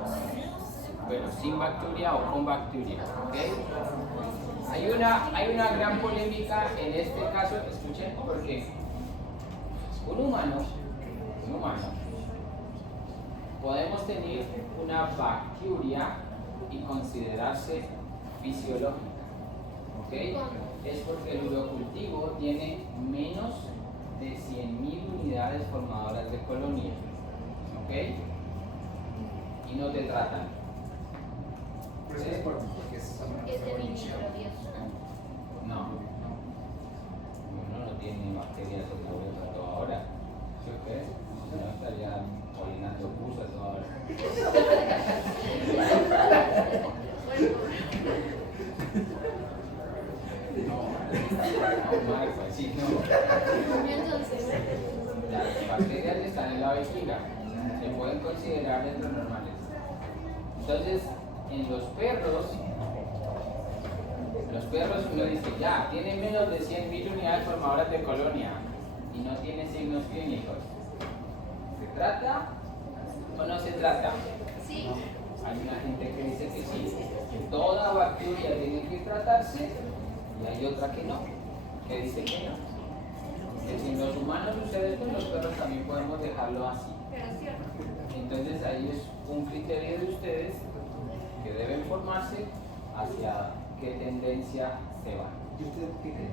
bueno, sin bacteria o con bacteria, ¿ok? Hay una gran polémica en este caso, escuchen, porque un humano, podemos tener una bacteria y considerarse fisiológica, ¿ok? Es porque el urocultivo tiene menos de 100.000 unidades formadoras de colonia, ¿ok? Y no te tratan. Pero es porque es Es de microbios. No. Uno no tiene bacterias en la boca toda hora. ¿Sí o qué? Si no estaría orinando pus a toda hora. No, Marco, así no. Entonces, Las bacterias están en la vejiga. Se pueden considerar dentro normales. Entonces, en los perros uno dice, ya, tiene menos de 100.000 unidades formadoras de colonia y no tiene signos clínicos. ¿Se trata o no se trata? sí. Hay una gente que dice que sí, que toda bacteria tiene que tratarse y hay otra que no, que dice que no. Que si en los humanos sucede esto, en los perros también podemos dejarlo así. Entonces ahí es un criterio de ustedes que deben formarse hacia qué tendencia se va. ¿Y usted qué cree?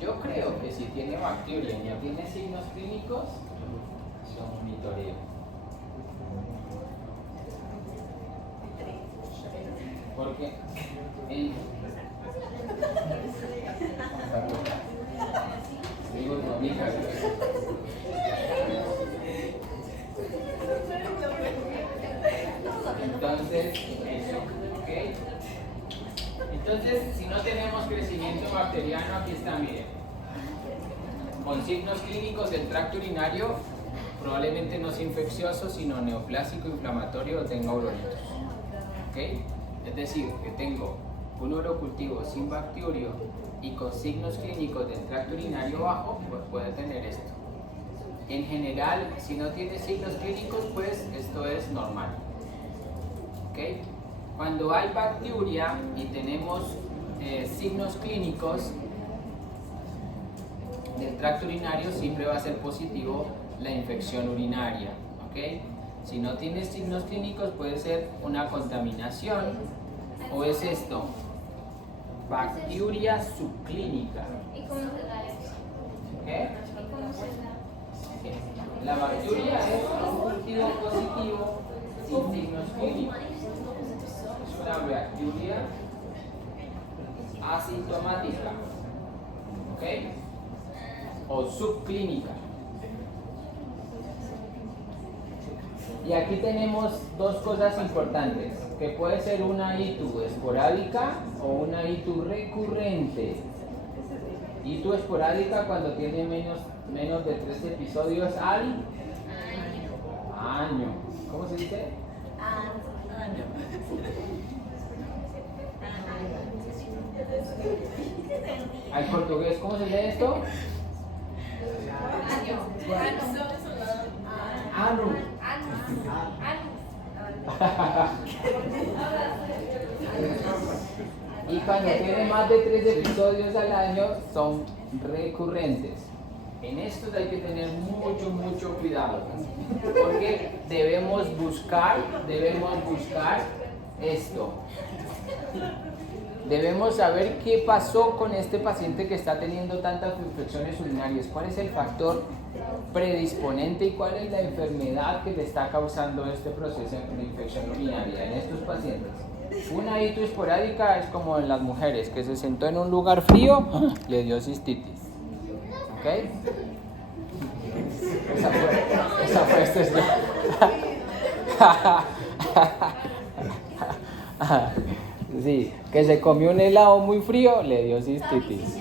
Yo creo que si tiene bacteria y no tiene signos clínicos, son un monitoreo. Porque digo tu amiga. Entonces, eso, ¿ok? Entonces, si no tenemos crecimiento bacteriano, aquí está, miren. Con signos clínicos del tracto urinario, probablemente no sea infeccioso, sino neoplásico, inflamatorio o tenga urolitos. ¿Ok? Es decir, que tengo un urocultivo sin bacterio y con signos clínicos del tracto urinario bajo, pues puede tener esto. En general, si no tiene signos clínicos, pues esto es normal. ¿Ok? Cuando hay bacteria y tenemos signos clínicos del tracto urinario, siempre va a ser positivo la infección urinaria. ¿Ok? Si no tiene signos clínicos, puede ser una contaminación o es esto, bacteria subclínica. ¿Y cómo se da eso? ¿Qué? ¿Y cómo se da? La bacteria es un cultivo positivo sin signos clínicos. Es una bacteria asintomática, ¿ok? O subclínica. Y aquí tenemos dos cosas importantes, que puede ser una ITU esporádica o una ITU recurrente. ITU esporádica cuando tiene menos de 3 episodios al año. ¿Cómo se dice? Al portugués, ¿cómo se lee esto? Ano. Y cuando tiene más de 3 episodios al año, son recurrentes. En estos hay que tener mucho cuidado, porque debemos buscar esto. Debemos saber qué pasó con este paciente que está teniendo tantas infecciones urinarias, cuál es el factor predisponente y cuál es la enfermedad que le está causando este proceso de infección urinaria en estos pacientes. Una hito esporádica es como en las mujeres, que se sentó en un lugar frío, le dio cistitis. ¿Ok? Esa fue este. Sí, que se comió un helado muy frío, le dio cistitis.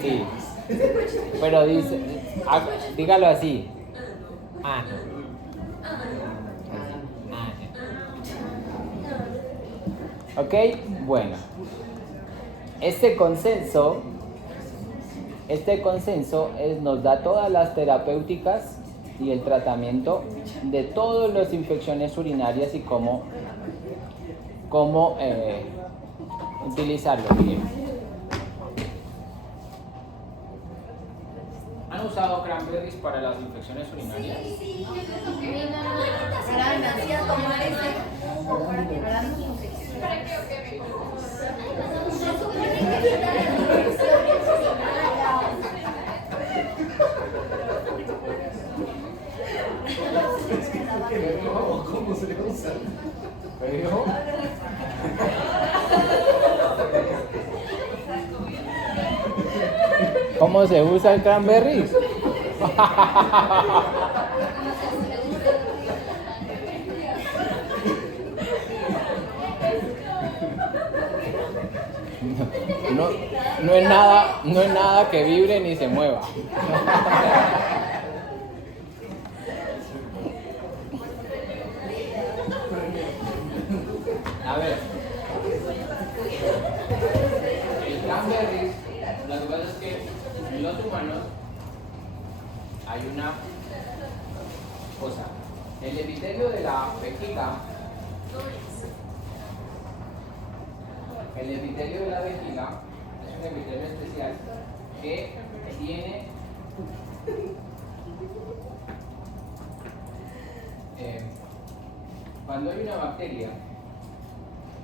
Sí, pero dígalo así. Ok, bueno. Este consenso nos da todas las terapéuticas y el tratamiento de todas las infecciones urinarias y cómo utilizarlo bien. ¿Han usado cranberries para las infecciones urinarias? ¿Para qué o qué me ¿Cómo se le usa? ¿Pero? ¿Cómo se usa el cranberry? No es nada que vibre ni se mueva. A ver, el cranberry, lo que pasa es que en los humanos hay una cosa. El epitelio de la vejiga, es un epitelio especial que tiene cuando hay una bacteria,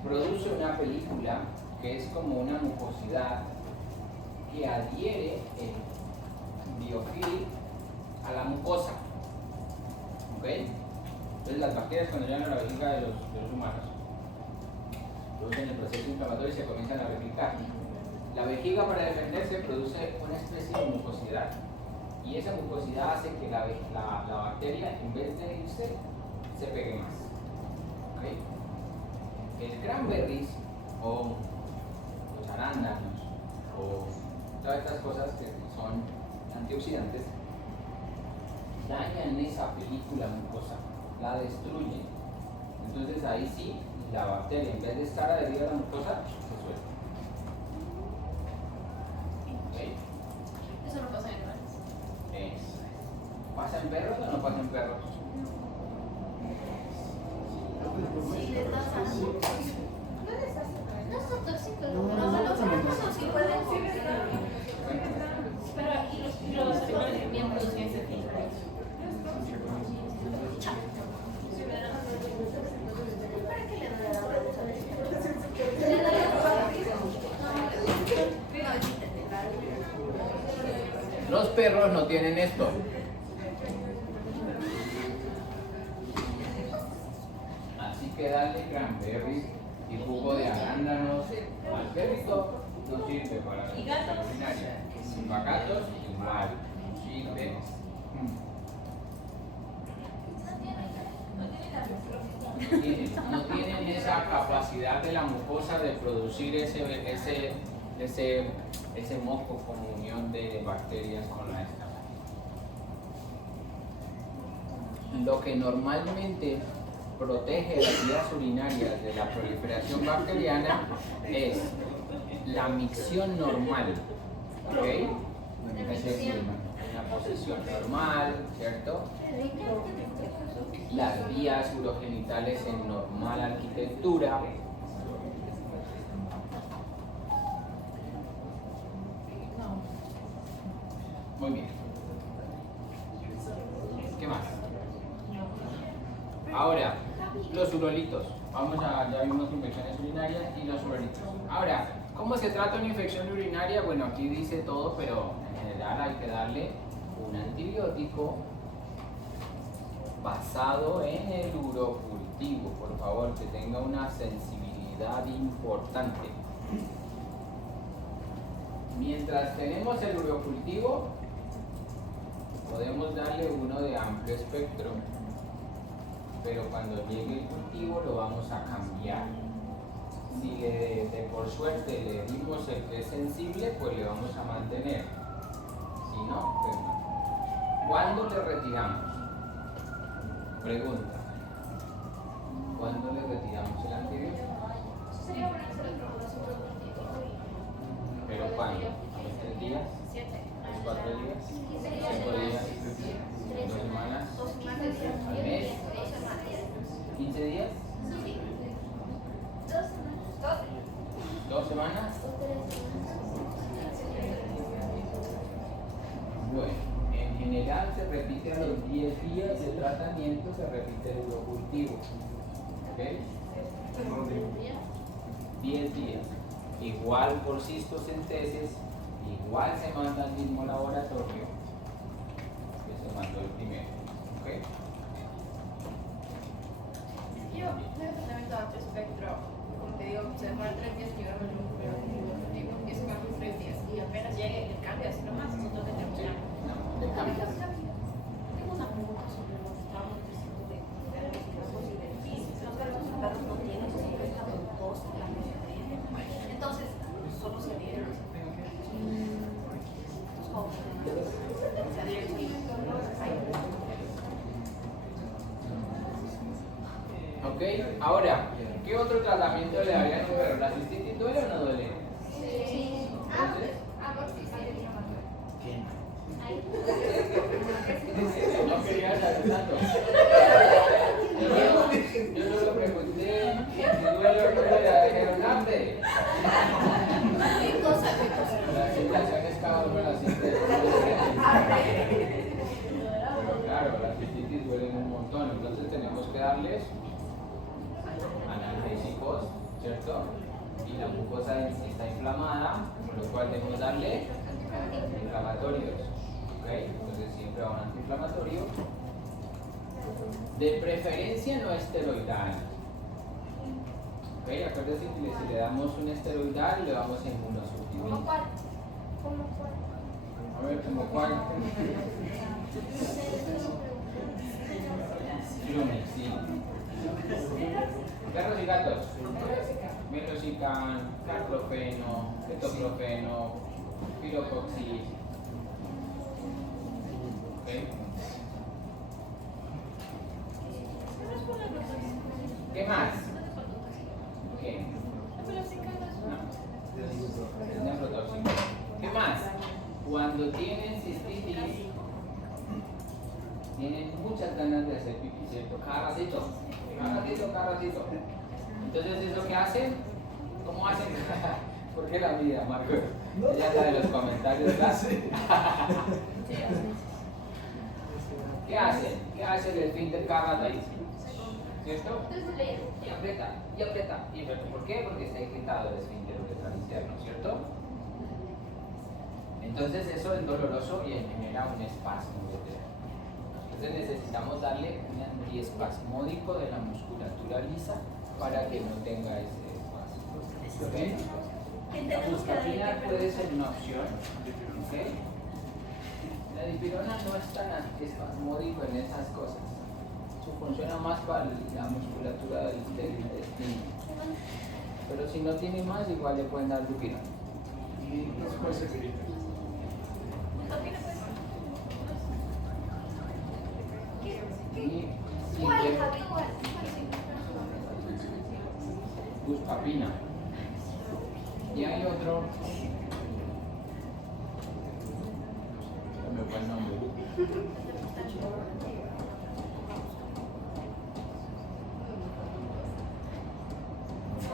produce una película que es como una mucosidad que adhiere el biofilm a la mucosa. ¿Ok? Entonces las bacterias cuando llegan a la vejiga de los humanos producen el proceso inflamatorio y se comienzan a replicar. La vejiga, para defenderse, produce una especie de mucosidad y esa mucosidad hace que la bacteria, en vez de irse, se pegue más. ¿Okay? El cranberries o los arándanos o todas estas cosas que son antioxidantes dañan esa película mucosa, la destruyen. Entonces ahí sí, la bacteria, en vez de estar adherida a la mucosa, se suelta. ¿Okay? Eso no pasa en animales. ¿Pasa en perros o no pasa en perros? Sí, les da salud. No son tóxicos, No, los humanos sí pueden ser. Pero y los animales también producen ese filtro. ¿Para qué le da la Los perros no tienen esto. Así que darle cranberries y jugo de arándanos al perrito no sirve para la infección urinaria. Para gatos igual, no sirve. No tienen esa capacidad de la mucosa de producir ese moco como unión de bacterias con la esta. Lo que normalmente protege las vías urinarias de la proliferación bacteriana es la micción normal, ¿ok? Es decir, una posición normal, ¿cierto? las vías urogenitales en normal arquitectura. Muy bien. ¿Qué más? Ahora, los urolitos. Ya vimos infecciones urinarias y los urolitos. Ahora, ¿cómo se trata una infección urinaria? Bueno, aquí dice todo, pero en general hay que darle un antibiótico basado en el urocultivo. Por favor, que tenga una sensibilidad importante. Mientras tenemos el urocultivo, podemos darle uno de amplio espectro, pero cuando llegue el cultivo lo vamos a cambiar. Si por suerte le dimos el que es sensible, pues le vamos a mantener. Si no, pues no. ¿Cuándo le retiramos? Pregunta. ¿Cuándo le retiramos el antibiótico? Sería bueno hacer el proceso urocultivo. ¿Pero cuándo? ¿A los 3 días? 7. ¿A los 4 días? 15 días. 5 días? 2 semanas? 2 semanas. ¿Al mes? 15 días? 2 semanas. Bueno, en general se repite a los 10 días de tratamiento, se repite el urocultivo. ¿Ok? 10 días. Igual por cistocentesis, igual se manda al mismo laboratorio que se mandó el primero. ¿Ok? Yo tengo tratamiento de amplio espectro, como te digo, se demora 3 días llegar al número y eso cambia en 3 días y apenas llegue el cambio, así nomás, eso tengo que terminar. No, le cambia. Tengo una pregunta sobre los trámites de los casos y del físico. Los perros no tienen su infectado post la entonces, solo se adhieren los jóvenes. Se adhieren Ok, ahora, ¿qué otro tratamiento le darían a un perro? ¿La cistitis duele o no duele? Sí. Entonces, no quería saber tanto. Yo solo pregunté si duele o no duele a Geronarte. ¿Qué cosa? La situación es cada uno la siente. Pero claro, las cistitis duelen un montón, entonces tenemos que darles analgésicos, ¿cierto? Y la mucosa está inflamada, por lo cual debemos darle antiinflamatorios. ¿Ok? Entonces siempre va un antiinflamatorio. De preferencia no esteroidal. ¿Ok? Acuérdense que si le damos un esteroidal, le damos inmunosuprimiento. ¿Cómo cuál? ¿Cómo cuál? A ver, ¿cómo cuál? Flumix, sí. Perros y gatos. Meloxicam, carprofeno, ketoprofeno, pirocoxib. ¿Ok? ¿Qué más? ¿Qué? No. Es nefrotóxico. ¿Qué más? Cuando tienen cistitis, tienen muchas ganas de hacer pipí, ¿cierto? Cada ratito. Entonces, ¿eso qué hacen? ¿Cómo hacen? ¿Por qué la vida, Marco? Ella está en los comentarios, ¿verdad? ¿Qué hacen? ¿Qué hace el esfínter cada rato ahí? ¿Cierto? Y aprieta. ¿Por qué? Porque está irritado el esfínter uretral interno, ¿cierto? Entonces eso es doloroso y genera un espasmo uretral. Entonces necesitamos darle un antiespasmódico de la musculatura lisa para que no tenga ese espasmo. ¿Okay? La buscapina puede ser una opción. ¿Okay? La dipirona no es tan antiespasmódico en esas cosas. Funciona más para la musculatura del intestino. Pero si no tiene más, igual le pueden dar dipirona. ¿Y cuál se grita? Buscapina. Y hay otro. No me fue el nombre.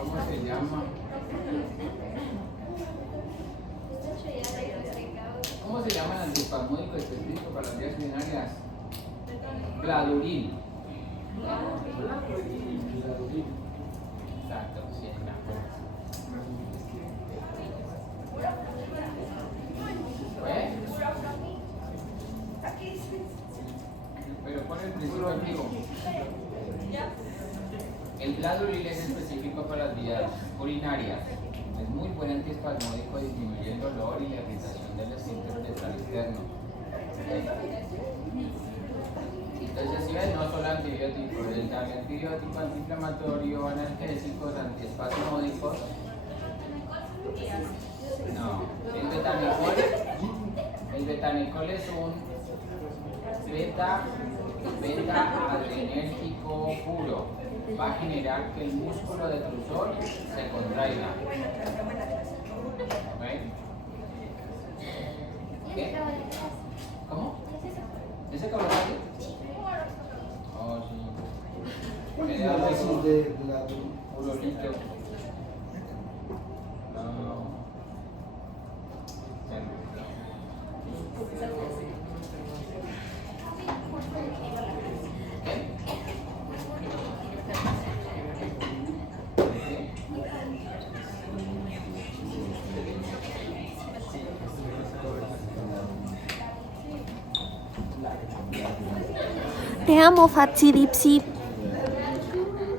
¿Cómo se llama? ¿Cómo se llama el antiespasmódico específico para las vías urinarias? Gladuril. Exacto, sí, pero pon el principio activo. El Gladuril es específico para las vías urinarias. Es muy buen antiespasmódico, disminuye el dolor y la irritación del esfínter uretral externo. Entonces, si ves, no solo antibióticos, el antibiótico, antiinflamatorio, analgésicos, antiespasmódicos. No, el betanicol es un beta adrenérgico puro. Va a generar que el músculo detrusor se contraiga. ¿Okay? ¿Qué? ¿Cómo? ¿Ese cabrón? Oh, sí. ¿Cuál es la dosis de la Puro líquido. No. Te amo, Fatsi Dipsi.